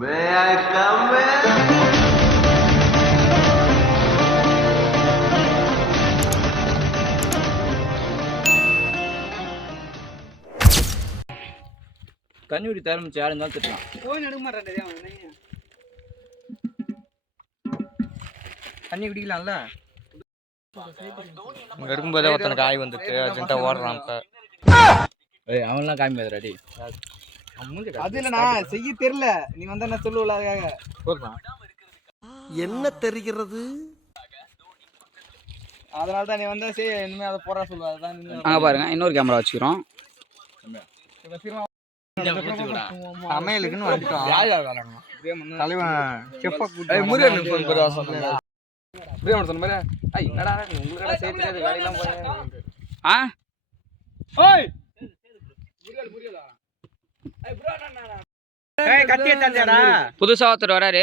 May I come in? தண்ணி ஊற்றி தரமிச்சு யாரும் தான் திட்டலாம். போய் நடுக்க மாட்டேன். தண்ணி குடிக்கலாம்ல. இங்கே இருக்கும்போதே ஒருத்தனுக்கு காய் வந்துட்டு அர்ஜென்ட்டாக ஓடுறான். இப்போ அவன்லாம் காமிக்காது ரெடி. அது இல்லைண்ணா செய்ய தெரியல. நீ வந்தா என்ன சொல்லுவல அதுக்காக போடுறான். என்ன தெரிகிறது? அதனால தான் நீ வந்தா சரி இனிமேல் அதை போடுறா சொல்லுவா. அதுதான் அங்கே பாருங்க இன்னொரு கேமரா வச்சுக்கிறோம். சமையலுக்குன்னு வந்துட்டோம். தலைவன் செஃப்பை கூப்பிட்டு முருகன் ஃபோன் பண்ணுவா சொன்னேன். முருகன் சொன்ன மாதிரி ஐய் என்னடா உங்களுக்கு சேர்த்து தெரியாது வேலையெல்லாம் போய் ஆ ஓய் முருகன் முருகன் ஐய் ப்ரோ ஏய் கத்திய தந்தடா. புதுசாக ஒருத்தர் வராரு.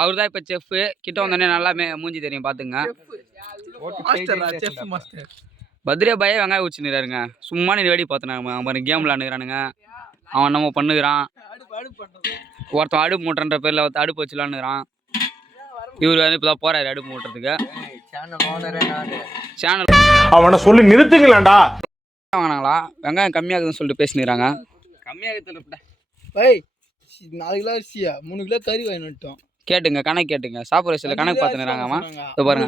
அவர் தான் இப்போ செஃப். கிட்ட வந்தோடனே நல்லா மூஞ்சி தெரியும் பார்த்துங்க. செஃப் மாஸ்டர் பத்ரே பாயே வெங்காயம் ஊச்சினுறாருங்க. சும்மா நீ வேடி பார்த்துனாங்க. அவன் கேம் விளாண்டுக்கிறானுங்க. அவன் நம்ம பண்ணுகிறான். ஒருத்தன் அடுப்பு மூட்டுன்ற பேரில் ஒருத்தர் அடுப்பு வச்சு விளாண்டுக்கிறான். இவர் வந்து இப்போ தான் போறாரு அடுப்பு மூட்டுறதுக்கு. சேனல் அவனை சொல்லி நிறுத்துங்களேன்டா. வாங்கினாங்களா வெங்காயம் கம்மியாகுதுன்னு சொல்லிட்டு பேசினுறாங்க. கம்மியாக ஏய் 4 கிலோ அரிசியா 3 கிலோ கறி வாங்கிட்டோம். கேட்டுங்க கணக்கு கேட்டுங்க. சாப்பிட்ற சில கணக்கு பார்த்துனுறாங்க. அவன் இப்போ பாருங்க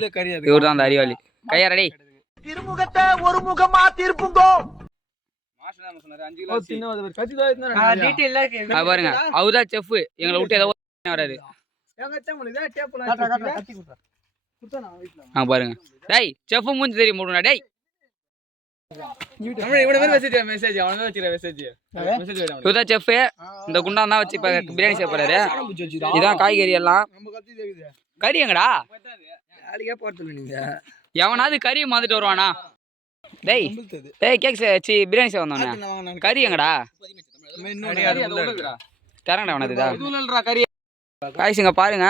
இவர் தான் அந்த அறிவாளி. கையாரடி திருமுகத்தை ஒரு முகமா திருப்புங்கோ. பாருங்க அவர்தான் செஃப். எங்களை விட்டு ஏதோ வராரு. பாருங்க டேய் செஃப் மூஞ்சி தெரியும் போடுனா டேய். இவர்தான் செஃப். இந்த குண்டான் தான் வச்சு இப்ப பிரியாணி செய்ய போறாரு. இதான் காய்கறி எல்லாம். கறி எங்கடா? எவனாவது கறி மாந்துட்டு வருவானா? டேய் டேய் கேக் பிரியாணி செய்ய வந்தோன்னே கறி எங்கடா? தரங்கடா அவனதுதா காய்ச்சிங்க பாருங்க.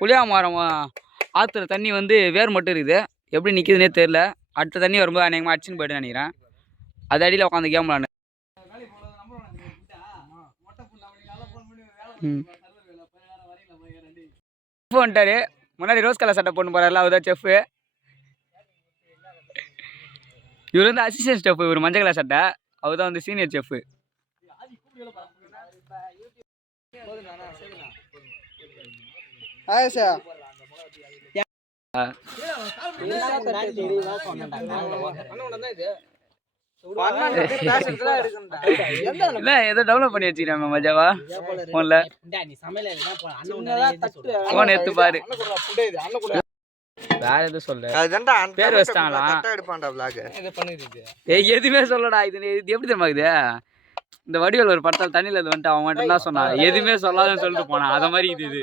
புளியா மரம் ஆற்றுல தண்ணி வந்து வேர் மட்டும் இருக்குது. எப்படி நிற்கிதுன்னே தெரில. அடுத்த தண்ணி வரும்போது அநேகமாக அடிச்சுன்னு போய்ட்டு நினைக்கிறேன். அது அடியில் உட்காந்து கேம் விளாண்டு வந்துட்டாரு. முன்னாடி ரோஸ் கலர் சட்டை போட்டு போறாருல அவர்தான் செஃப். இவர் வந்து அசிஸ்டன்ட் செஃப். இவர் மஞ்சள் கலர் சட்டை. அவர் தான் வந்து சீனியர் செஃப். ஏதோ டெவலப் பண்ணி வச்சுக்கிறாங்க மஜாவா போன்ல. போன் எடுத்து பாரு. வேற எதுவும் சொல்ல பேர் வச்சிட்டாங்களா? எதுவுமே சொல்லடா. இது எப்படி தெரியுமாக்குது? இந்த வடிவேல் ஒரு படத்தால் தண்ணியில இது வந்துட்டு அவன் மட்டும் என்ன சொன்னா எதுவுமே சொல்லாதுன்னு சொல்லிட்டு போனான். அத மாதிரி இது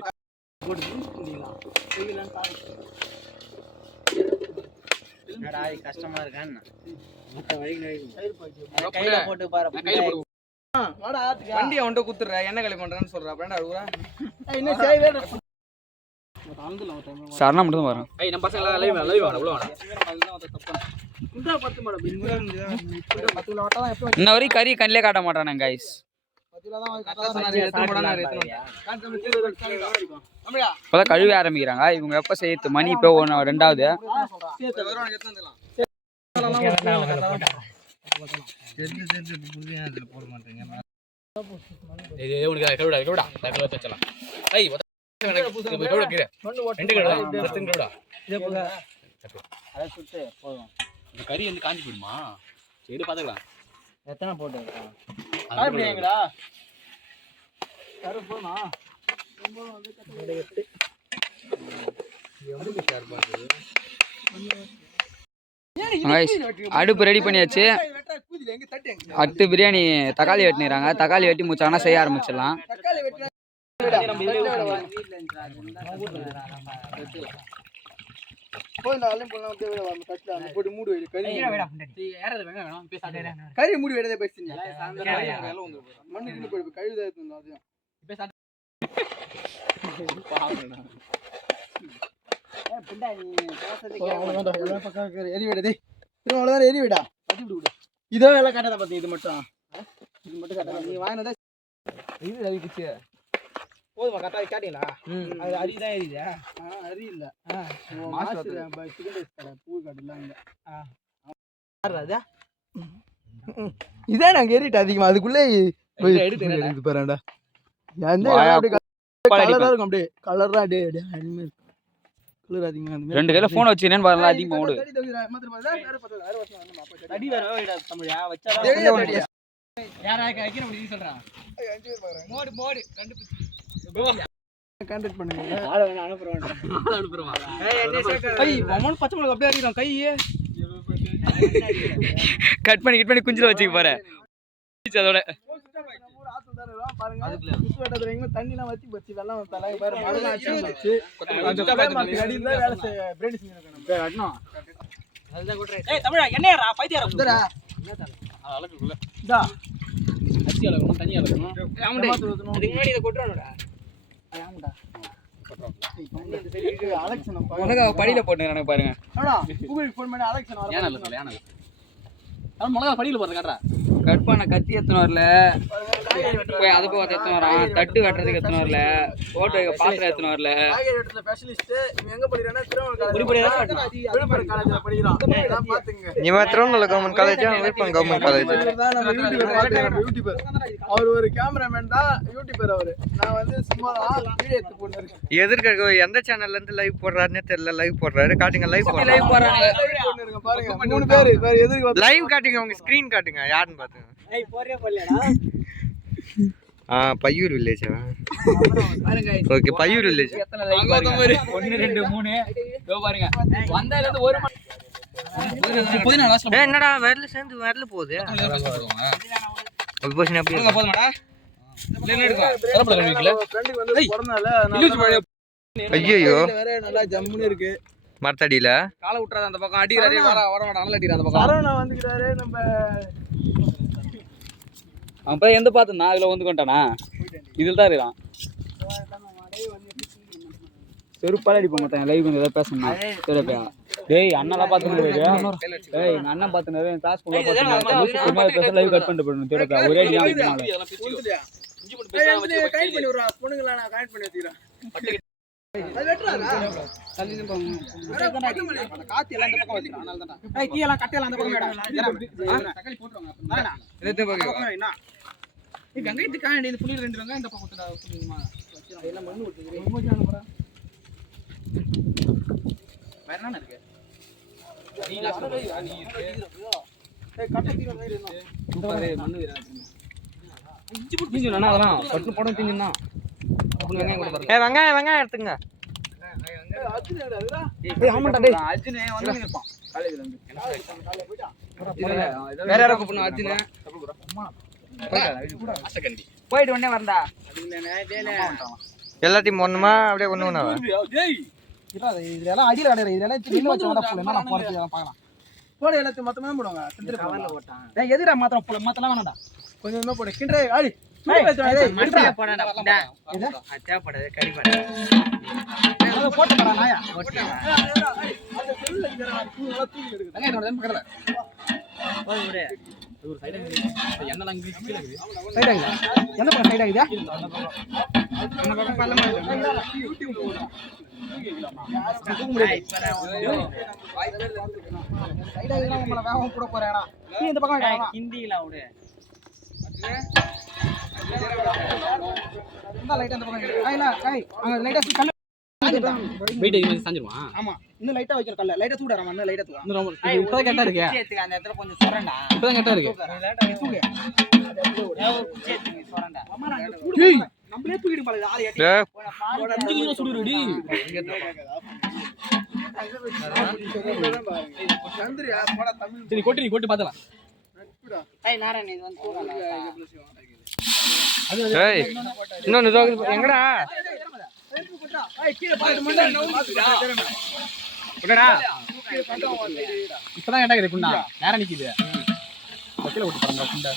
கஷ்டமா இருக்கான். வண்டி அவன்கிட்ட குத்துற என்ன களி பண்றான்னு சொல்ற. சரணா மட்டும் தான் வரும். இன்ன வரைக்கும் கறி கண்ணிலே காட்ட மாட்டானுங்க கைஸ். இப்போதான் கழுவி ஆரம்பிக்கிறாங்க. இவங்க எப்போ செய்யறது? மணி இப்போ 2வது. கறி வந்து காஞ்சி போயிடுமா? சரி பாத்துக்கலாம். எத்தனை போட்டு அடுப்பு ரெடி பண்ணியாச்சு. அடுத்து பிரியாணி தக்காளி வெட்டினுறாங்க. தக்காளி வெட்டி முடிச்சாங்கன்னா செய்ய ஆரம்பிச்சிடலாம். கறி மூடி வேடதே எரிவிடா இதோ எல்லாம் காட்டாத பாத்தீங்க. இது மட்டும் காட்டாத. நீ வாங்கினதா இது அழிக்குச்சு. போதுமா கரெக்டா கேட்டீங்களா அது அரிதான் எரியுது அரி இல்ல இதே நாங்க ஏறிட்டு அதிகமா அதுக்குள்ளே எடுத்து பாருடா கலரா இருக்கும் அப்படியே கலர் தான் அப்படியே கலர் அதிகமா ரெண்டு கையில போன் வச்சுனேன்னு பாருங்க அதிகமா ஓடு கான்டாக்ட் பண்ணுங்க பச்சை மிளகா அப்படியே அடிக்கிறோம் கை கட் பண்ணி குஞ்சில வச்சுக்க போற அதோட தண்ணிலாம் வச்சு போச்சு வெள்ளம் படியில போட்டு பாருங்க மிளகா படியில போறது காட்டுறா கட் பண்ண கத்தி எத்தனை வரல போய் அது போக எத்தனை வரான் தட்டு வெட்டுறதுக்கு எத்தனை வரல போட்டோ பாத்திரம் எத்தனை வரல திருவண்ணாமலை கவர்மெண்ட் காலேஜா விழுப்புரம் கவர்மெண்ட் காலேஜ் அவர் ஒரு கேமராமேன் தான் யூடியூபர் அவரு நான் வந்து சும்மா வீடியோ எடுத்து போட்டுருக்கேன் எதிர்க்க எந்த சேனல்ல இருந்து லைவ் போடுறாருன்னே தெரியல லைவ் போடுறாரு காட்டுங்க லைவ் பாருங்க 3 பேர் எதிர்க்கு லைவ் காட்டுங்க உங்க ஸ்கிரீன் காட்டுங்க யாருன்னு பாத்துங்க பையூர் வில்லேஜா ஓகே பையூர் வில்லேஜ் எத்தனை லைக் பாருங்க 1 2 3 இதோ பாருங்க வந்ததுல இருந்து ஒரு மணி என்னடா வரல சேர்ந்து வரல போகுது போஷன் அப்படி போதுமாடா ஐயோ வேற நல்லா ஜம்முன்னு இருக்கு மரத்தடியில காலை விட்டுறாத அந்த பக்கம் அடிக்கிறாரே வர அனல் அடிக்கிற அந்த பக்கம் சரவணா வந்துக்கிறாரு நம்ம அவன் போய் எந்த பார்த்து நான் இதுல வந்து கொண்டானா இதில் தான் இருக்கான் செருப்பால அடிப்ப மாட்டேன் லைவ் கொஞ்சம் ஏதாவது பேசணும் சரிப்பா டேய் அண்ணெல்லாம் பார்த்துன்னு டேய் எங்க அண்ணன் பார்த்துனாரு காசு கூட பேச லைவ் கட் பண்ணிட்டு போயிடணும் சரிப்பா ஒரே வெங்காயம் எடுத்துங்க வேற யாரோ கூப்பிடணும் அர்ஜுன் போயிட்டு உடனே வரண்டா எல்லாத்தையும் ஒண்ணுமா அப்படியே ஒண்ணு ஒண்ணாவா இதெல்லாம் அடியில் கிடையாது இதெல்லாம் பார்க்கலாம் போட எல்லாத்தையும் மொத்தமா தான் போடுவாங்க எதிரா மாத்திரம் மொத்தம் வேணாண்டா கொஞ்சம் போடு கிண்டே ஆடி போட போறேன் இந்த பக்கம் ஹிந்தியில விடு ஆமா இன்னும் லைட்டா வைக்கிற கல்ல லைட்டா சூடாராமா இன்னும் லைட்டா தூடா இப்பதான் கரெக்டா இருக்கு அந்த இடத்துல கொஞ்சம் சுரண்டா இப்பதான் கரெக்டா இருக்கு சூடு சுரண்டா டேய் நம்மளே தூக்கிடு பாரு ஆளு ஏத்தி 5 கிலோ சுடுறடி சந்திரியா போடா தமிழ் சரி கொட்டி நீ கொட்டி பாத்தலாம் ஏய் நாராயண் இது வந்து ஏய் இன்னொன்னு எங்கடா இப்பதான் கேட்டா இருக்குண்டா நேரம் நிக்குது பக்கத்துல விட்டு பாருங்க குண்டா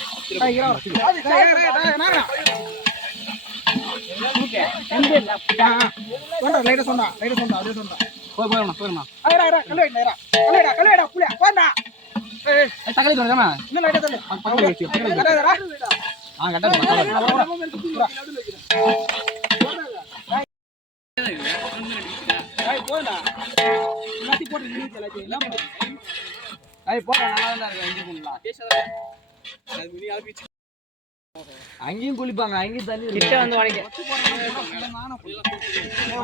லைட்டா சொன்னா அப்படியே சொன்னா போயிடணும் தக்காளி தோணுதாமா இன்னும் லைட்டா தள்ளு பக்கத்துல வச்சு கரெக்டா போடா எல்லாத்தி போட்டு நிறுத்து எல்லாத்தையும் எல்லாம் ஐய் போடா நல்லா தான் இருக்கு இஞ்சி குண்டலாம் அங்கேயும் குளிப்பாங்க அங்கேயும் தண்ணி கிட்ட வந்து உடைக்க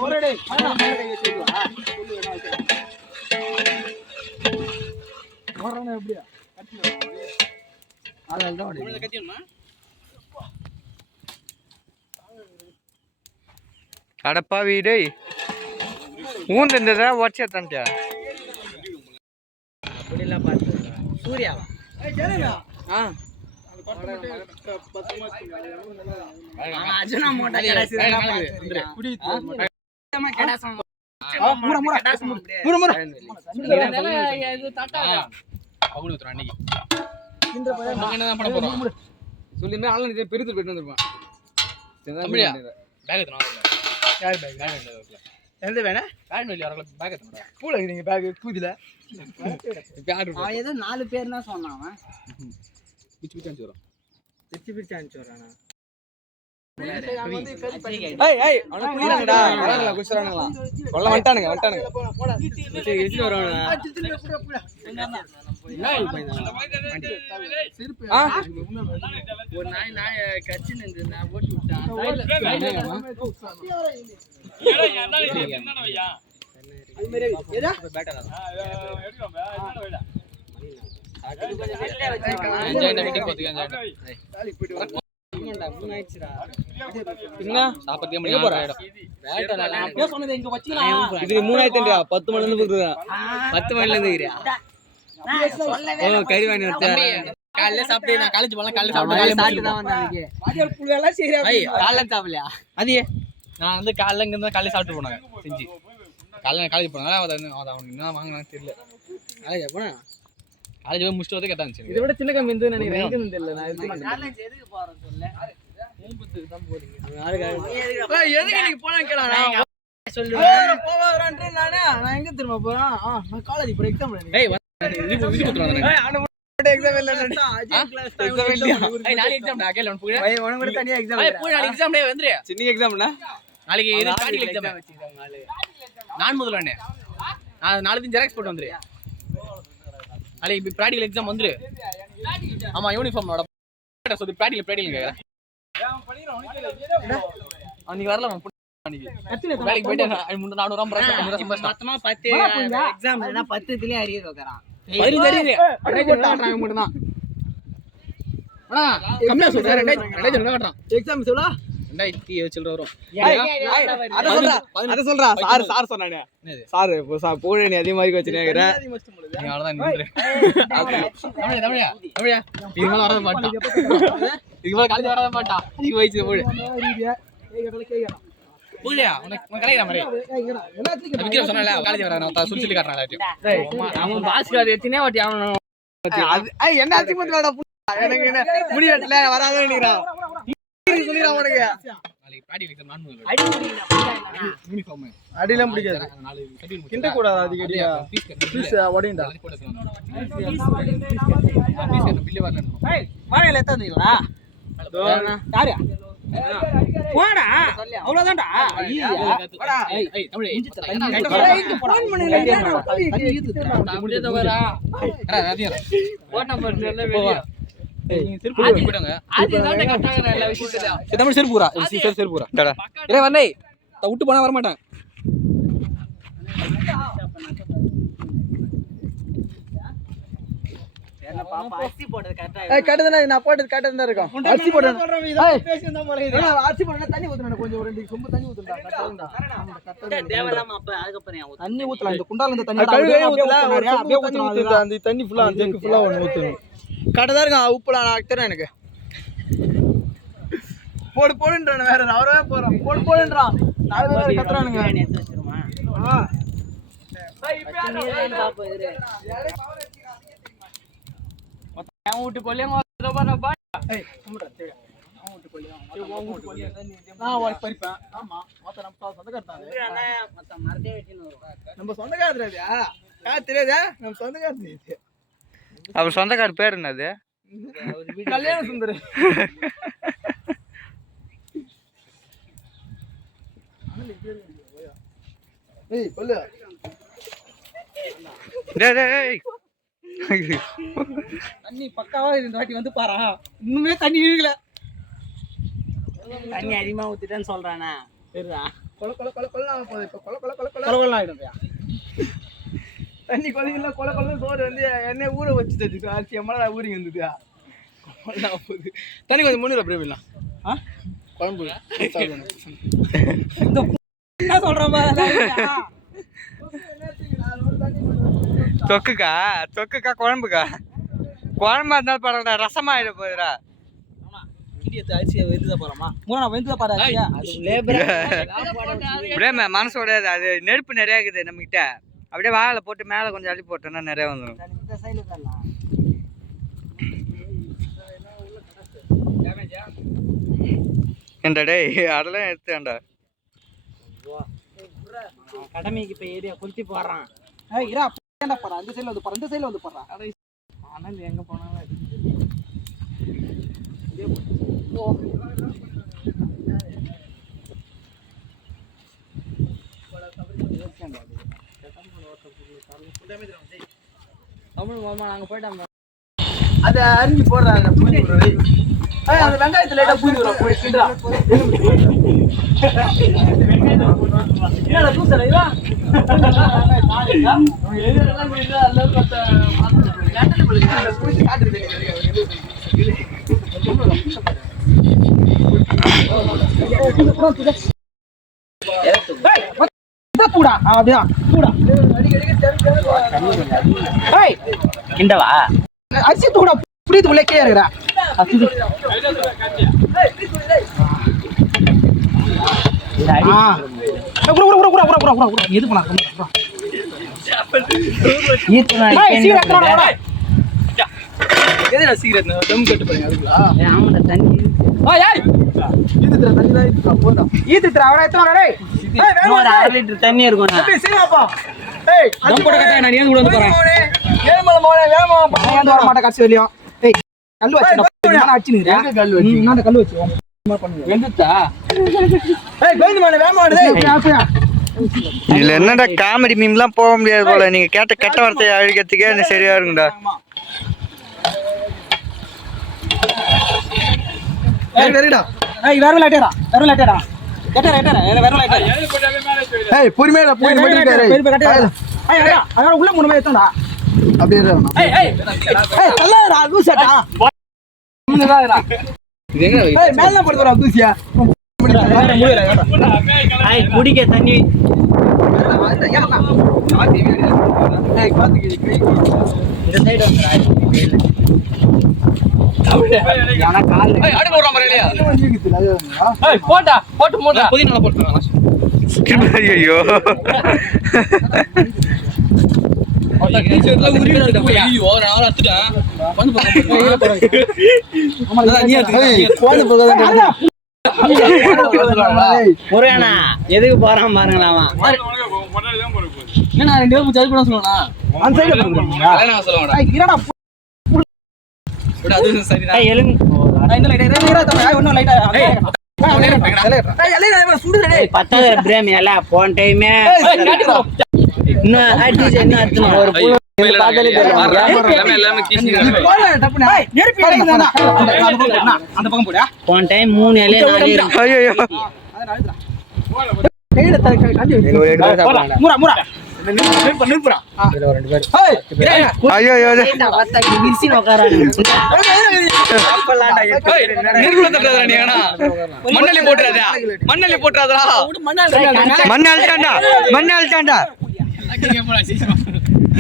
ஒரு டேய் கை வச்சிருவா சொல்லு வேணா போறறனே எப்படியா அதனால தான் உடைக்க கத்தியமா அடப்பா வீடே ஊந்து இருந்ததா வாட்ஸ்அப் தண்டியா அப்படிலாம் பார்த்து சூர்யாவா ஏய் ஜெனனா அஜனா மோட்டா கடைசி குடி கடாசம் முற முற முற முற இது தட்டாதா பகுடு ஊத்துறோம் அன்னைக்கு இந்த பையன் நாங்க என்ன பண்ண போறோம் சொல்லிருந்தா ஆளு இதே பெருத்து போயிட்டு வந்திருப்பான் தம்பியா பேக் எடுத்துறோம் யார் பேக் எந்த வேணா பேக் வெளிய வரல பேக் எடுத்துறோம் பூல நீங்க பேக் கூதில அவன் ஏதோ 4 பேர் தான் சொன்னான் அவன் பிச்சு பிச்சு அனுப்பிச்சு வரோம் பிரிச்சு அனுப்பிச்சு வரானா ஏய் ஏய் அவன புடிறாங்கடா வராங்களா குச்சறாங்களா கொல்ல வந்துட்டானுங்க சரி எச்சி வரானே ஒரு நாய் கச்சி நின்று நான் போட்டு விட்டான் என்ஜாய் மீட்டிங் போறதுக்கு என்ஜாய் என்ன சாப்பிட்டே மணி ஆயிடும் நான் சொன்னது இங்க வச்சிக்கலாம் இது 3000 10 மணில இருந்து போடுறான் 10 மணில இருந்து இருக்கறியா ஓ கறி வாங்கி வச்சா காலையில சாப்பிட்டு நான் காலேஜ் போலாம் காலையில சாப்பிட்டு சாப்பிட்டு தான் வந்தாங்க வாத்தியார் புள்ள எல்லாம் சரியா காலைல சாப்பிடலையா அதே நான் வந்து காலைல இங்க இருந்து காலையில சாப்பிட்டு போனாங்க செஞ்சு காலையில காலேஜ் போனாங்க அவனுக்கு என்ன வாங்கினான்னு தெரியல காலேஜ் போனா காலேஜ் போய் முடிச்சுட்டு வந்து கேட்டா இருந்துச்சு இதை விட சின்ன கம்மி இருந்து நினைக்கிறேன் எங்க இருந்து தெரியல நான் காலேஜ் எதுக்கு போறேன்னு சொல்ல மூம்பத்துக்கு தான் போறீங்க எதுக்கு நீங்க போனா கேளா போவாரன்றே நான் எங்க திரும்ப போறேன் நான் காலேஜ் போற எக்ஸாம் ஏய் இது குத்துறாங்க எக்ஸாம் இல்ல எக்ஸாம் ஏய் நாளைக்கு எக்ஸாம் டா கேள போய் உனக்கு கூட தனியா எக்ஸாம் ஏய் போய் நாளைக்கு எக்ஸாம் டே வந்துரு சின்ன எக்ஸாம்னா நாளைக்கு இது பிராக்டிகல் எக்ஸாம் நான் முதல்ல நான் நாளைக்கு ஜெராக்ஸ் போட்டு வந்துரு நாளைக்கு பிராக்டிகல் எக்ஸாம் வந்துரு ஆமா யூனிஃபார்மோட சொல்லி பிராக்டிகல் கேக்குறேன் அன்னைக்கு வரல வேலைக்கு போயிட்டு 400 மொத்தமா 10 எக்ஸாம் இல்லனா 10 திலே அரியர் வைக்கறான் மட்டும் தான் கம்மியா சொல்றேன் 2000 காட்டுறான் எக்ஸாம் சொல்லா 2000 சில்லற வரும் அத சொல்றா சார் சொன்னானே சார் போடு நீ அதே மாதிரி வச்சினேங்கற நீ அவ்வளவுதான் நின்று தமிழா இது மேல வரவே மாட்டான் இது மேல காலேஜ் வரவே மாட்டான் நீ வயசு போடு போடியா உனக்கு கலையற மாதிரி விக்ரம் சொன்னால காலேஜ் வர நான் சொல்லி காட்டுறேன் எல்லாத்தையும் அவன் பாஸ்கர் எத்தனை வாட்டி அவன் என்ன அசிமத்துலடா எனக்கு என்ன முடி வெட்டல வராதே நினைக்கிறான் சொல்லிறான் உனக்கு நாளைக்கு பிராக்டிகல் எக்ஸாம் நான் முதல்ல யூனிஃபார்ம் அடிலாம் பிடிக்காது கிண்ட கூடாது அதிகடியா பீஸ் ஓடிண்டா பீஸ் பில்லே வரல ஏய் வாழையில எத்தந்தீங்களா யாரா போடா அவ்வளவுதான்டா போடா ஏய் தமிழ் ஃபோன் பண்ணல முடியத வரா போன் நம்பர் சொல்ல வெளிய ஆதி போடுங்க ஆதி தான் கட்டாங்க எல்லா விஷயத்தையும் தமிழ் செருப்புரா செருப்புரா டடா ஏய் வந்தே விட்டு போனா வர மாட்டேன் என்ன பாப்பா அரிசி போடுறது கரெக்ட்டா ஏய் கட்டதன நான் போட்டது கட்டதா இருக்கும் அரிசி போடுறேன் ஏய் பேசினா போல அரிசி போடுறேன் தண்ணி ஊத்துறேன் கொஞ்சம் ஒரு 2 சொம்பு தண்ணி ஊத்துடா கட்டடா தேவலாம அப்ப அதுக்கு அப்புறம் ஏன் தண்ணி ஊத்தலாம் இந்த குண்டால இந்த தண்ணி அப்படியே ஊத்துறேன் அந்த தண்ணி ஃபுல்லா அந்த ஜெக்கு ஃபுல்லா ஒன்னு ஊத்துறேன் கடதா இருக்க உப்புலாம் நான் அக்தறேன் எனக்கு போடு போடுன்றானே வேற அவரவே போறான் போடுன்றான் நாலு பேர் கத்துறானுங்க எடுத்து வச்சிருமா பாப்பா இரு அவன் வீட்டு கொல்லைய மொத பாப்பா ஏய் கும்பிடுடா டேய் அவன் வீட்டு கொல்லையா அவன் வீட்டு கொல்லையா நான் ஒரு பறிப்பேன் ஆமா மொத்த நம்ம சொந்தக்காரத்தானே மொத்த மரத்தே வெட்டின்னு வரும் நம்ம சொந்தக்காரதுடா தெரியாதா நம்ம சொந்தக்காரது அவர் சொந்தக்கார பேர் என்னது கல்யாண சுந்தர் ஏய் சொல்லு டேய் தண்ணி பக்காவா இந்த வாட்டி வந்து பாரா இன்னுமே தண்ணி இழுக்கல தண்ணி அதிகமா ஊத்திட்டேன்னு சொல்றானே சரிடா கொல கொல கொல கொல்லாம் போகுது இப்போ கொல கொல கொல கொல கொல கொல்லாம் ஆயிடும்யா தண்ணி கொலையில கொல கொல சோறு வந்து எண்ணெய் ஊற வச்சு தச்சு அரிசி எம்மளா ஊறிங்க இருந்ததுயா கொல்லாம் போகுது தண்ணி கொஞ்சம் முன்னிட பிரேமில்லாம் குழம்பு என்ன சொல்றேன் தொக்குக்கா குழம்புக்கா குழம்பா இருந்தாலும் பரவாயில்ல ரசமாயிட போகுதுடா அரிசியை வெந்துதான் போறோமா மூணா வெந்துதான் பாரு அரிசியா பிரேம மனசோட அது நெருப்பு நிறைய இருக்குது நம்ம கிட்ட அப்படியே வாழை போட்டு மேலே கொஞ்சம் அள்ளி போட்டோம்னா நிறைய வந்துடும் ஏண்டா டேய் அதெல்லாம் எடுத்துடா கடமைக்கு இப்போ ஏரியா குளிச்சு போடுறான் இரா என்ன போறா அந்த சைடுல வந்து போறா இந்த சைடுல வந்து போறா ஆனால் எங்கே போனாலும் தமிழ் மாமா நாங்கள் போயிட்டோம் அதை அரிஞ்சு போடுறாங்க அந்த வெங்காயத்துல லைட்டா பூஜை வரும் போய் கிண்டா என்னடா தூசல இதா கூடா அப்படிதான் கூடா கிண்டவா அரிசி தூடா புரியுது உள்ளே இருக்கிறா தண்ணி இருக்கும் கல்லு வச்சு இதுல என்னடா காமெடி மீம்லாம் போக முடியாது போல நீங்க கேட்ட கெட்ட வார்த்தையை அழிக்கிறதுக்கே எனக்கு சரியா இருக்கும்டா உள்ள மூணு பேர் எத்தோடா அப்படியே மேல போடுறா தூசியா குடிக்க தண்ணி இந்த சைடு ஐயோ முருகனா எதுக்கு போறான் பாருங்களா பத்தாவது பிரேமி அல்ல போன டைமே போன டைம் 3 இலைய மண்ணலி போட்டுறாதா மண்ணலி போட்டுறாதா மண்ணால்டாண்டா மண்ணால்டாண்டா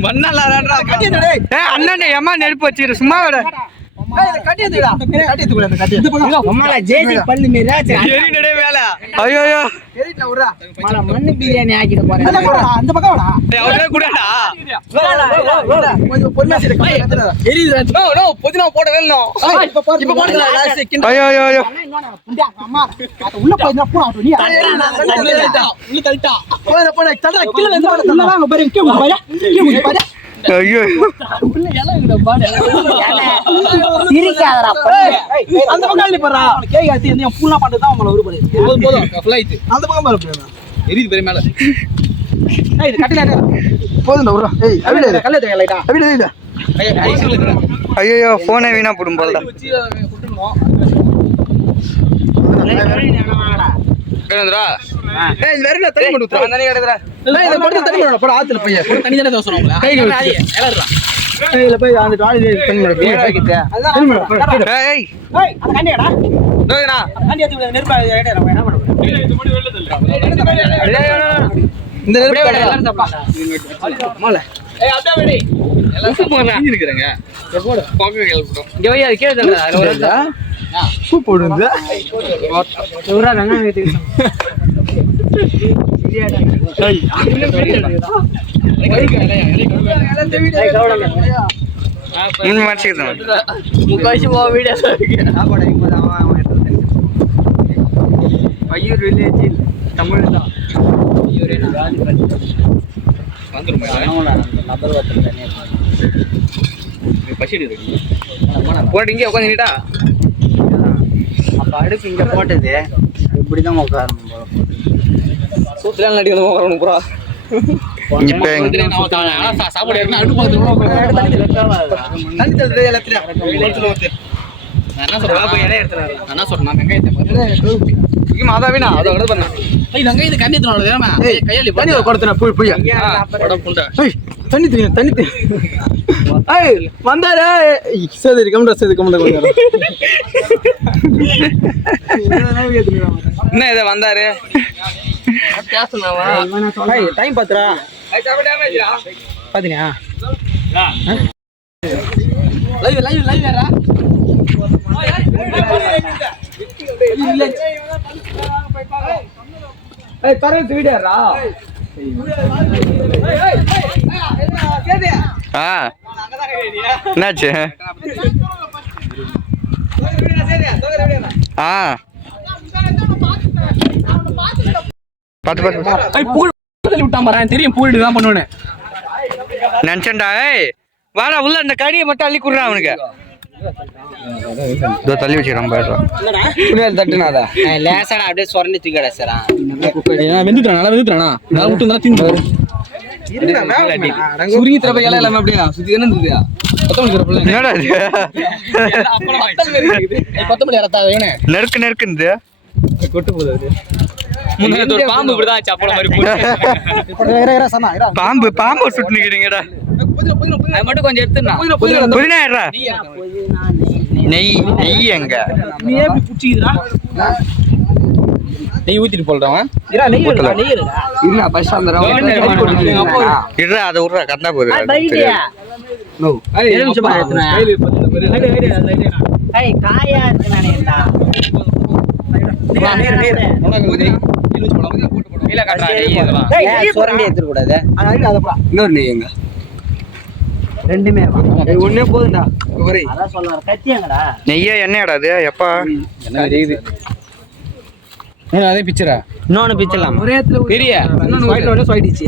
மண்ணாலாடா அண்ணன் ஏமா நெருப்பு வச்சிரு சும்மா விட மண்ணு பிரியாணி ஆக்கிட்டு போறேன் ஐயோ அந்த பக்கம் போறா கேக் ஆத்தி வந்து புல்லா பண்றது தான் அவங்கள உருப்படி போதும் ஃளைட் அந்த பக்கம் பாரு எரியுது பெரிய மேல இது கட்டில போதும் ஒரு ஏய் அப்படியே கல்ல தேங்க லைட்டா அப்படியே இது ஐயோ போனே வீணா போடும் போல கேளுடா ஏய் வெறும் தண்ணி கொண்டு ஊத்துறா தண்ணி கேடுடா ஏய் இத போட்டு தண்ணி போடா போடா ஆத்துல பைய போட்டு தண்ணி தானே தோசறோம் உங்கள கை எலறா ஏய் இல்ல போய் அந்த வாளி தண்ணி போடு தண்ணி போடு ஏய் ஏய் அந்த கண்டியாடா டோய்டா கண்டி ஏத்தி நெருப்பா ஏடா என்ன பண்ணு இந்த நெருப்பு எல்லாரும் சாப்பிடலாம் மால ஏய் அத வெடி உப்பு போடுறா இருக்குறங்க போடு போக கேள்விட்டோம் இங்க வை அது கேளுடா அதுல ஒரு உப்பு போடுங்க எவரா வெங்காயம் ஏத்தி முக்காசி போ வீடியோ பையூர் வில்லேஜில் தமிழ் தான் போட்டு இங்கே உட்காந்துட்டா அப்ப அடுப்பு இங்க போட்டது இப்படிதான் உட்காரணும் போல சூத்திரம் நடிக்கணும் உட்காரணும் பூரா சாப்பாடு தண்ணி தள்ளு எல்லாத்தையும் என்ன சொல்றேன் இடம் எடுத்துறாரு என்ன சொல்றேன் வெங்காயத்தை மாதாவினா அதை விட பண்ண வெங்காயத்தை கண்ணி தண்ணி கையாளி தண்ணி கொடுத்தன போய் போய் தண்ணி தண்ணி ஏய் வந்தாரே சேது கமெண்ட் என்ன இதை வந்தாரு டைம் பாத்துறா பாத்தீங்களா லைவ் லைவ் லைவ் யாரா ஏய் தரது வீடியோடா என்னாச்சு பாத்து விட்டான் தெரியும் பூடு தான் பண்ணுவேன் நினைச்சேன்டா ஏய் வாடா உள்ள அந்த கறியை மட்டும் அள்ளி குடுறான் அவனுக்கு தள்ளி வச்சுக்கிறான் போயிடுறான் தட்டுனாதா லேசாடா அப்படியே சொரண்டி தூக்கிடா சார் வெந்துட்டானா நல்லா வெந்துட்டானா நல்லா விட்டு இருந்தா தின்னு சுருங்கி திரப்ப இலை எல்லாமே அப்படியா சுத்தி தானே இருந்துயா என்னடா கொத்தமல்லி இறத்தா நெருக்கு நெருக்குந்து கொட்டு போகுது முன்னாடி ஒரு பாம்பு இப்படிதான் ஆச்சு அப்பளம் மாதிரி பாம்பு பாம்பு சுட்டு நிக்கிறீங்கடா அது மட்டும் கொஞ்சம் எடுத்துனா புதினா ஏறா நெய் நெய் எங்க நீ எப்படி புடிச்சிக்கிறா நெய் ஊத்திட்டு போடுறான் இல்ல பஸ் இருடா அதை விட்றா கந்தா போகுது இன்னொரு நெய் எங்க ரெண்டுமே ஒன்னே போதுண்டா நெய்யா எண்ணெயாடா அது எப்பா அதே பிச்சரா இன்னொன்னு பிச்சலாம் ஒரே இடத்துல பெரிய சொல்லிடுச்சு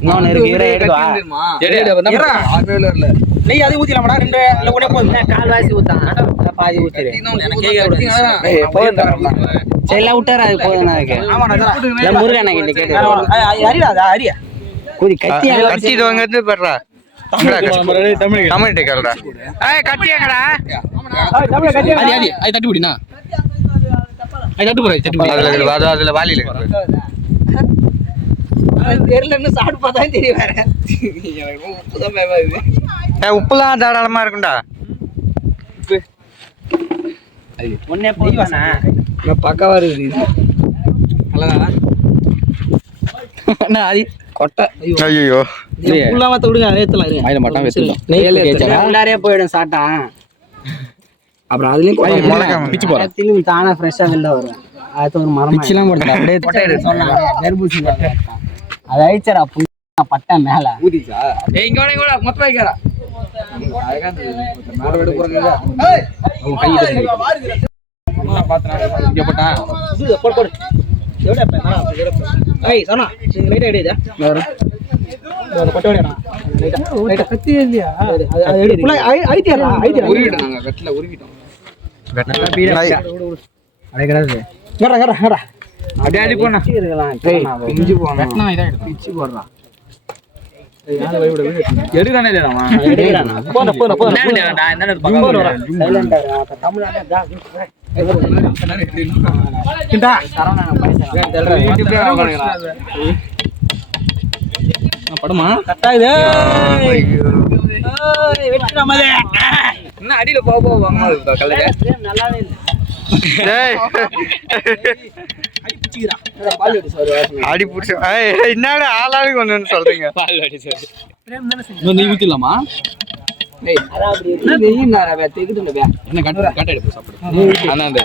இன்னொன்னு இருக்கு நெய் அதை ஊத்திடலாம்டா ரெண்டு இல்ல ஒண்ணே போதும் கால்வாசி ஊத்தான் பாதி ஊத்துரு எல்லாம் விட்டாரு அது போதும் அதுக்கு முருகன் கிட்ட கேட்டு அரியாதா அரியா கூதி கத்தி கத்தி வாங்கிறது பண்றா தமிழ்கிட்ட கேளுடா ஏய் கத்தி எங்கடா அது தட்டி விடினா அது தட்டு போற அதுல வாலியில தெரியலன்னு சாப்பிட்டு பார்த்தா தெரியும் வேற உப்புதான் பயமாது உப்புலாம் தாராளமா இருக்கும்டா ஒன்னே போதுவானா பக்காவா இருக்குது அண்ணா அது கொட்டை ஐயோ ஃபுல்லா மத்த விடுங்க ஏத்தலாம் இருங்க ஆயில மட்டும் வெத்தலாம் நெய் உள்ளாரே போயிடும் சாட்டான் அப்புறம் அதுலயும் பிச்சு போறேன் தானா ஃப்ரெஷ்ஷா வெளில வரும் அது ஒரு மரம் பிச்சுலாம் போடுறேன் அப்படியே சொல்லலாம் தர்பூசி அது அழிச்சரா பட்டை மேல ஊதிச்சா ஏய் இங்க வாடா இங்க வாடா மொத்த வைக்கறா இங்க போட்டா போடு போடு எவ்வளவு அப்ப ஏய் சனா நீங்க லைட் ஐடியா பட்டோடா லைட் கத்தி இல்லையா அது எடி ஐடியா உருவிட்டாங்க வெட்ல உருவிட்டோம் அடே கிடாது கர கர கர அப்படியே அடி போனா பிஞ்சு போனா வெட்டினா இதாகிடும். பிச்சு போடுறான். எடுக்கிறானே இல்லையாமா படமா என்ன அடியில போவாங்க கல்லு அடி பிடிச்ச என்னடா ஆளாளுக்கு ஒன்று சொல்றீங்க. பால் அடி சார் நீ ஊத்திடலாமா? என்ன கட்ட எடுப்பு சாப்பிடு அண்ணா அந்த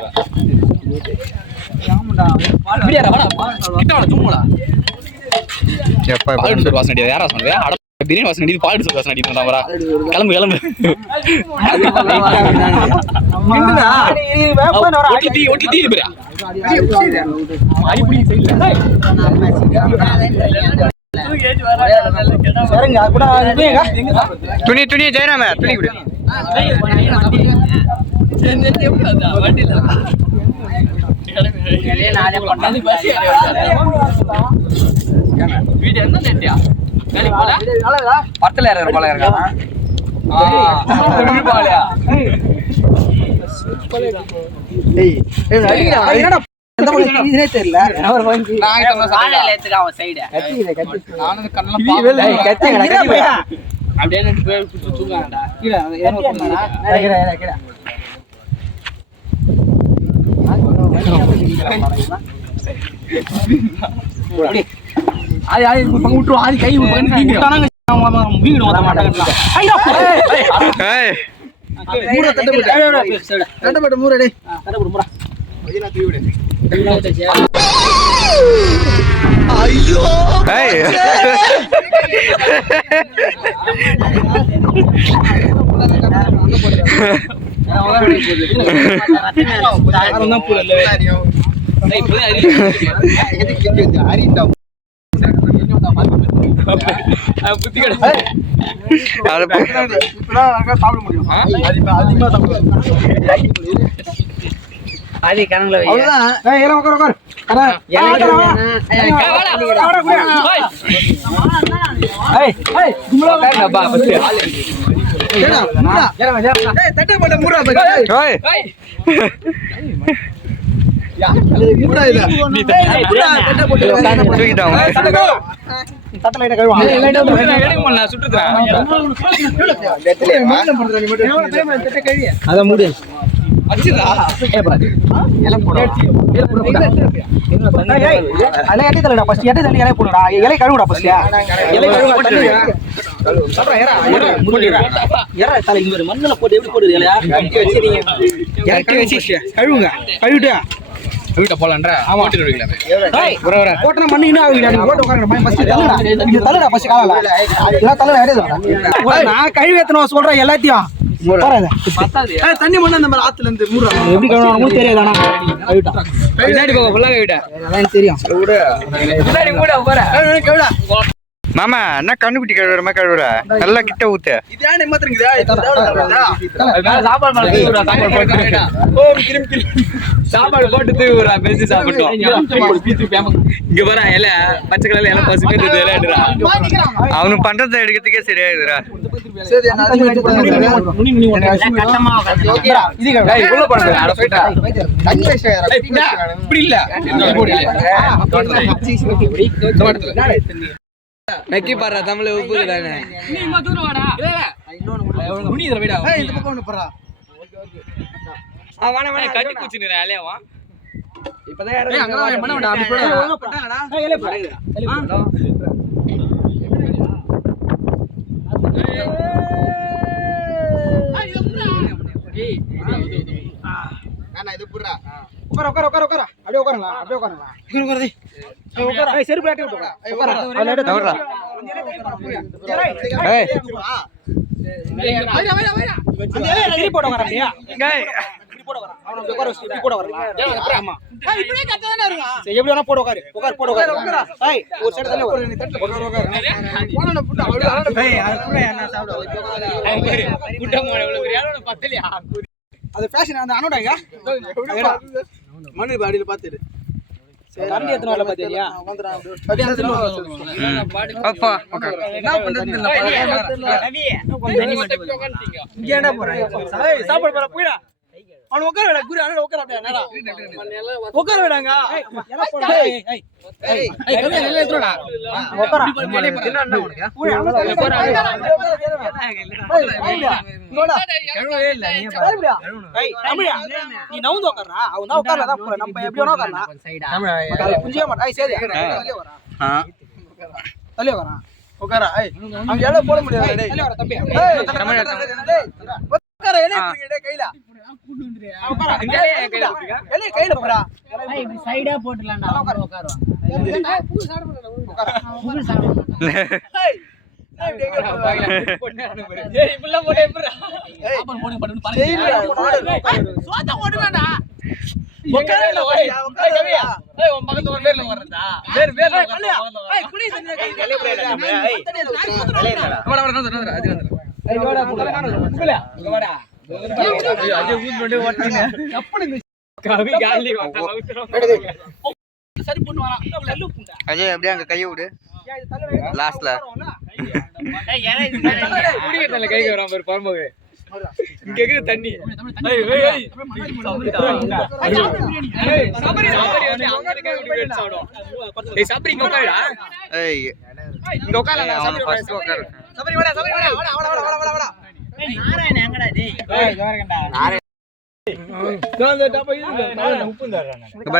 எப்ப பால் சோறு வாசனை அடியாது யாரா சொன்னது அட பிரியாணி வாசனை அடிது பால் சோறு வாசனை அடிது வரா கிளம்பு கிளம்பு ஒட்டி தீ பிரியா துணி ஜெயராம துணி கொடு. பத்தல இறங்குற போல இருக்கான் சாப்பிட முடியும். அது கணக்குல மண்ணில் போட்டு எப்படி போடுது கழுவுங்க கழுவிட்டு வீட்டை போலான்ற போட்டா மண்ணுன்னு நான் கழுவி எத்தனை சொல்றேன் எல்லாத்தையும் தண்ணி மண்ணு அந்த மாதிரி ஆத்துல இருந்து எப்படி கழுவணும் தெரியாதானா பின்னாடி போக ஃபுல்லாக கழுவிட்டேன் தெரியும் மாமா என்ன கண்ணுக்குட்டி கழுவுற மாதிரி கழுவுற நல்லா கிட்ட ஊத்து. சாப்பாடு போட்டு தூக்குறா பேசி சாப்பிட்டோம் இங்க வர இலை பச்சை கலர்ல இலை பசுமே விளையாடுறா அவனு பண்றதை எடுக்கிறதுக்கே சரியாயிடுறா. இப்படி இல்ல நக்கி பாடுறா தமிழ் உப்பு தானே. கட்டி குச்சினுற இலையவா அது ஃபேஷன் அந்த அனோடாங்க மண்ணு அடியில் பார்த்துட்டு கரண்டி எத்தனை வரல பாத்தியா அப்பா என்ன பண்றதுன்னு இங்க என்ன போறேன் சாப்பாடு போற போயிடா அவன் உட்கார விட குரு அண்ணன் உட்கார அப்படியே என்னடா உட்கார விடாங்க நீ நவுந்து உட்காரா அவன் தான் உட்காரலாம் போற நம்ம எப்படி வேணா உட்காரலாம் புஞ்சிய மாட்டா சரி தள்ளி வரான் உட்காரா அங்க எவ்வளவு போட முடியாது தள்ளி வர தம்பி உட்கார எலே கையில கையில போறா சைடா போட்டுலாம்டா உட்காருவாங்க அஜய் அப்படியே அங்க கையை விடு லாஸ்ட்ல கைக்கு வராம பாரு பரம்போகு இங்க இருக்குது தண்ணி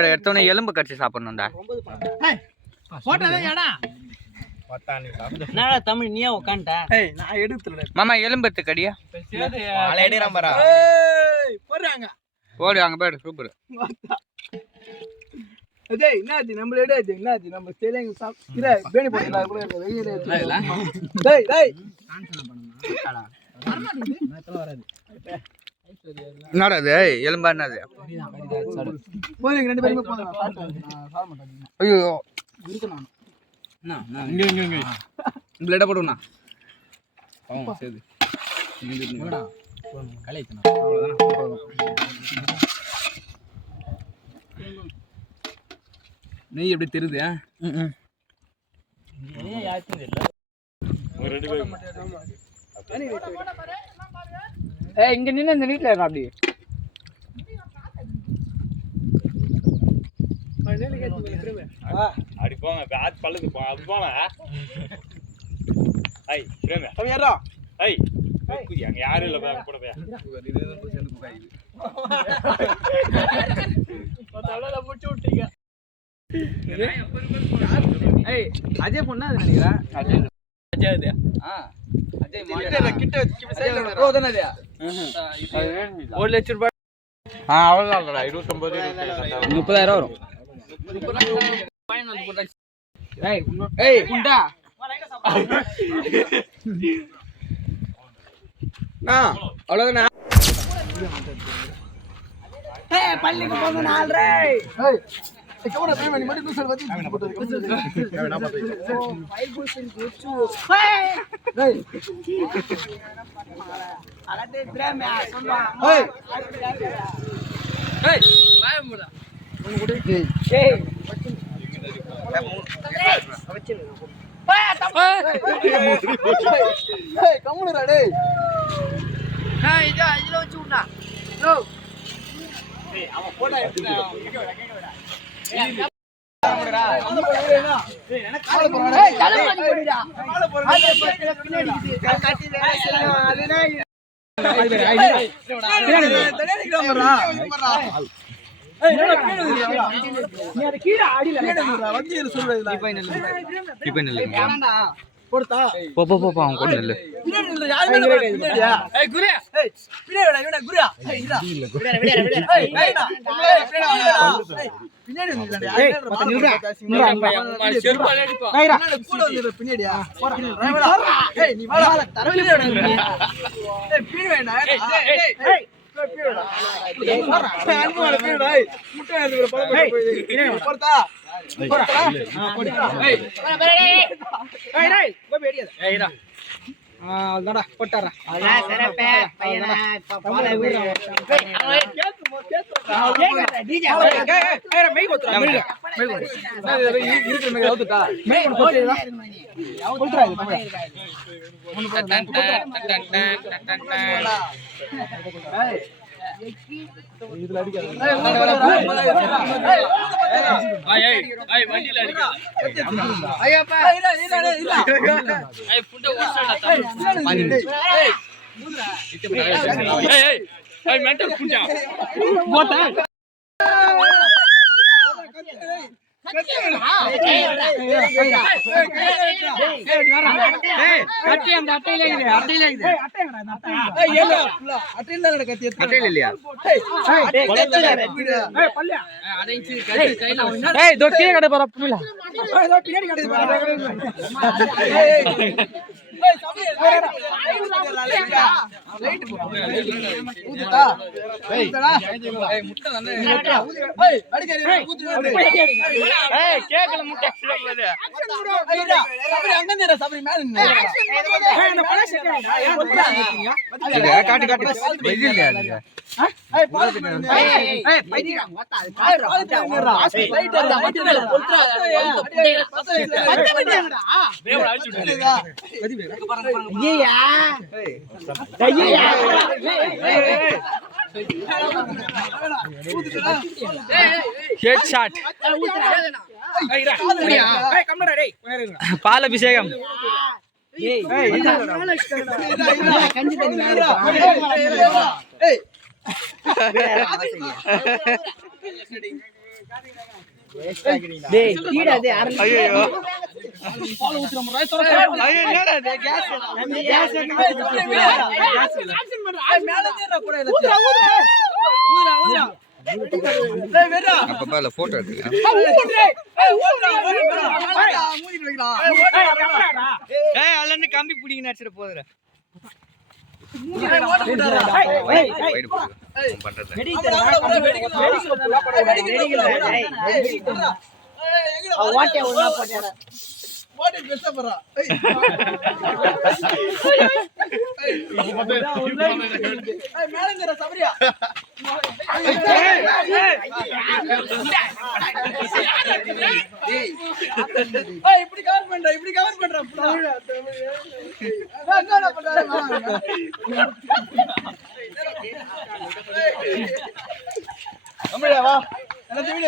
எடுத்தோடனே எலும்பு கடிச்சு சாப்பிடணும்டா தமிழ் நீயா உட்காந்துட்டா நான் எடுத்துல மாமா எலும்பு எடுத்து கடியா போடு அங்க போயிடு சூப்பர் டேய் என்னாச்சு நம்ம எடாச்சு என்னாச்சு நம்ம ஸ்டேலிங் சாப்பிட பேணி போடலாம் கூட வெளியில டேய் டேய் என்னடா இது எலும்பா என்னது போறீங்க ரெண்டு பேரும் போங்க சாப்பிட மாட்டேன் ஐயோ இருக்கு நான் இங்க பிளேட போடுவா சரி நெய் எப்படி தெரியுது இங்க நின்று இந்த வீட்டுல இருக்கா அப்படி அப்படி போங்க பேட் பல்லுக்கு அது போங்க ஐ பிரேமே ஏறா ஐ அங்க யாரும் இல்ல கூட போய் அஜய் பொண்ணா அது நினைக்கிறேன் அஜய் அது கிட்ட சைடுல 1 லட்சம் ரூபாய் அவ்வளோதான் 30,000 வரும் குண்டா அவ்வளவுதானா பள்ளிக்கு போங்க 4:30 கேமரா பிரேம் நீ மட்டும் கூசல் வந்து டேய் அடே பிரேம் சொல்வா ஏய் ஏய் வாய மூடா ஏய் ஏய் கம்முனுடா டேய் இதுல வச்சு விடா நோ ஏய் அவன் போடா எடுத்துடா கேக்க போ அவன் கூட நெல்லு போட்டாரா இல்லையா காட்டு காட்டு இல்லையா ஹெட் ஷாட் பால் அபிஷேகம் போட்டோ எடுத்துக்க கம்பி பிடிங்க நடிச்சிட போதுற இப்படி கவர் பண்ற வா எல்லாத்தையும்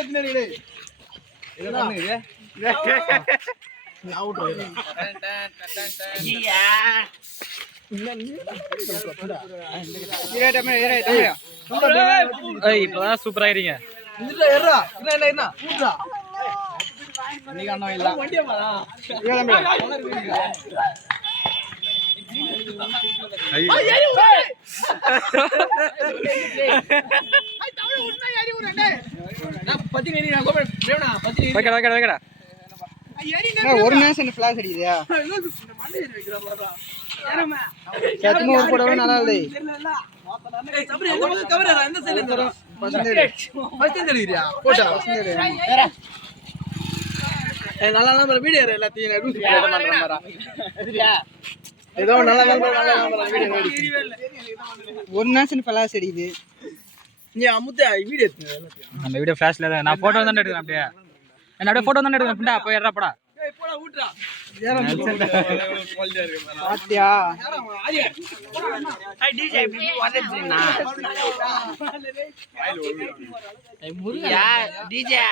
இப்பதான் சூப்பரா இருங்க ஒரு மேட்ச் ஃபிளாஷ் அடிக்குதா ஒரு போடவே நல்லா இல்லை நல்லா வீடியோ எல்லாத்தையும் ஏதோ நல்லா ஒரு மேட்ச் ஃபிளாஷ் அடிக்குது நீ அமுத்த வீடியோ அந்த வீடியோ ஃபிளாஷ்ல தான் நான் போட்டோ தான் எடுக்கிறேன் அப்படியே என்ன அப்படியே போட்டோ தான் எடுக்கிறேன் பிண்டா போய் ஏறா போடா பாத்தியா டிஜே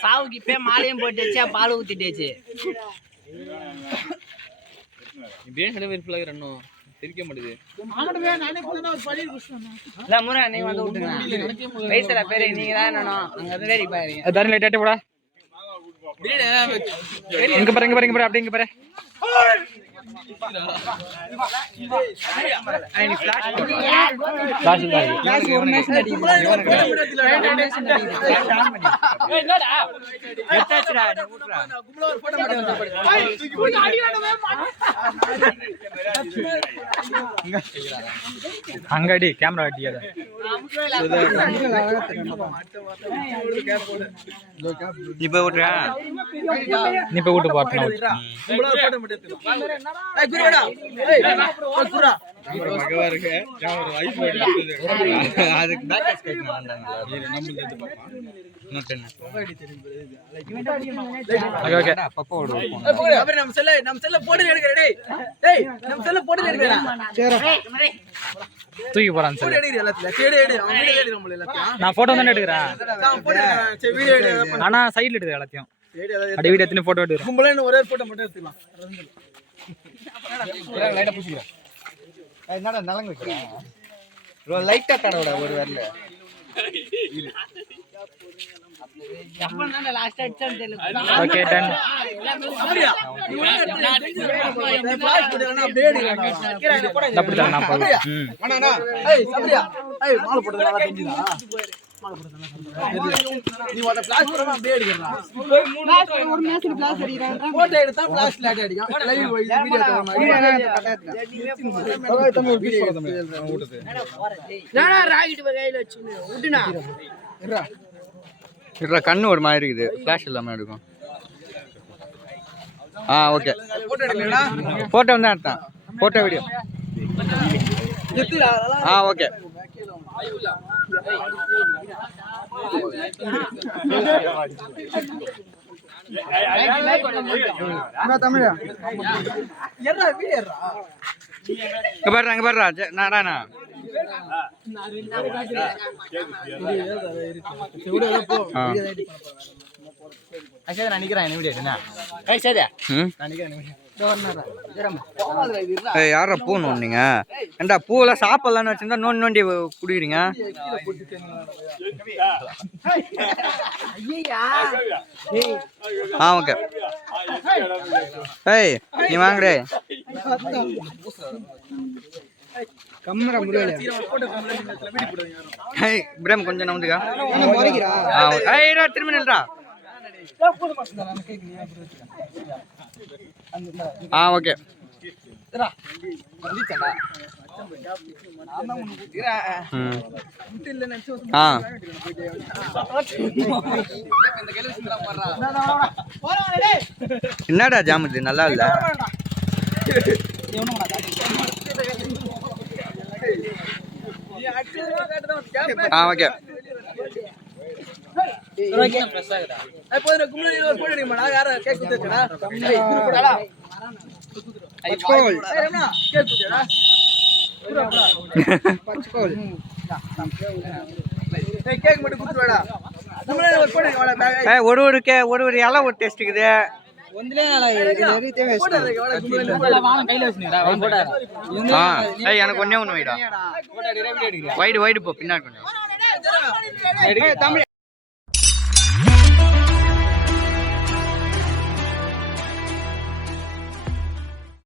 சாவுக்கு இப்ப மாலையும் போட்டுச்சு பால் ஊத்திட்டேச்சு சிரிக்க மாட்டேது முறை நீங்க வந்து விட்டுங்க பேசுற பேரு நீங்க தான் என்னணும் அங்க வந்து வேடி பாருங்க தரல டேட்டு போடா இங்க பாரு அப்படி இங்க பாரு அங்கடி கேமரா அடி நீ போய் விட்டுறா நீ போய் விட்டு போட்டேன் அதுக்கு பேக்கேஜ் கேட்கணும் ஓகே பப்பா விடுவோம் நம்ம செல்ல போட்டு எடுக்கிற டேய் நம்ம செல்ல போட்டு எடுக்கிறா தூக்கி போறான் போட்டு எடுக்கிற எல்லாத்தையும் கேடு எடு அவன் வீடியோ எடு நம்மள எல்லாத்தையும் நான் போட்டோ தானே எடுக்கிறேன் நான் போட்டு சரி வீடியோ எடு ஆனா சைடுல எடுக்கிற எல்லாத்தையும் எடு எல்லாத்தையும் அடி வீடியோ எடுத்து போட்டோ எடுக்கிறேன் கும்பலே ஒரே போட்டோ மட்டும் எடுத்துக்கலாம் லைட்டா பூசிக்கிறேன் என்னடா நலங்கு வைக்கிறேன் லைட்டா தடவிட ஒரு வரல ஓகே டன் அப்படி தான் நான் போறேன் ஏய் சபரியா ஏய் மாலை போட்டு நல்லா தெரிஞ்சுதா மாலை போட்டு நீ வட ஃபிளாஷ் போறமா அப்படியே எடுக்கறா ஒரு மேட்ச்ல ஃபிளாஷ் அடிக்கறான் போட்டோ எடுத்தா ஃபிளாஷ் லைட் அடிக்கும் லைவ் வீடியோ தம்பி பீஸ் போற தம்பி ஊட்டது நானா ராக்கெட் கையில வச்சினு உடுனா இதுல கண்ணு ஒரு மாதிரி இருக்குது ஃபிளாஷ் இல்லாம எடுக்கும் ஓகே போட்டோ எடுக்கலடா போட்டோ வந்து எடுத்தேன் போட்டோ வீடியோ எத்துடா ஓகே தமிழா எறா வீடியோ எறா இங்க பாருடா நாடானா நான் நிக்கிறேன் வீடியோ என்ன யாரா பூ நோண்டிங்க ஏண்டா பூவெல்லாம் சாப்பிடலான்னு வச்சிருந்தா நோண்டி குடிக்கிறீங்க ஓகே ஏய் நீ வாங்கடே கம்மரா முருகல ஏய் பிரேம் கொஞ்சம் நவுந்துக்கா ஏய்டா திரும்பி நில்றா ஓகே என்னடா ஜாமுது நல்லா இல்ல ஓகே ஒரு இலை ஒரு டேஸ்ட் இருக்குது எனக்கு ஒன்னே ஒண்ணு வைடா வைடு போ பின்னாடி கொஞ்சம்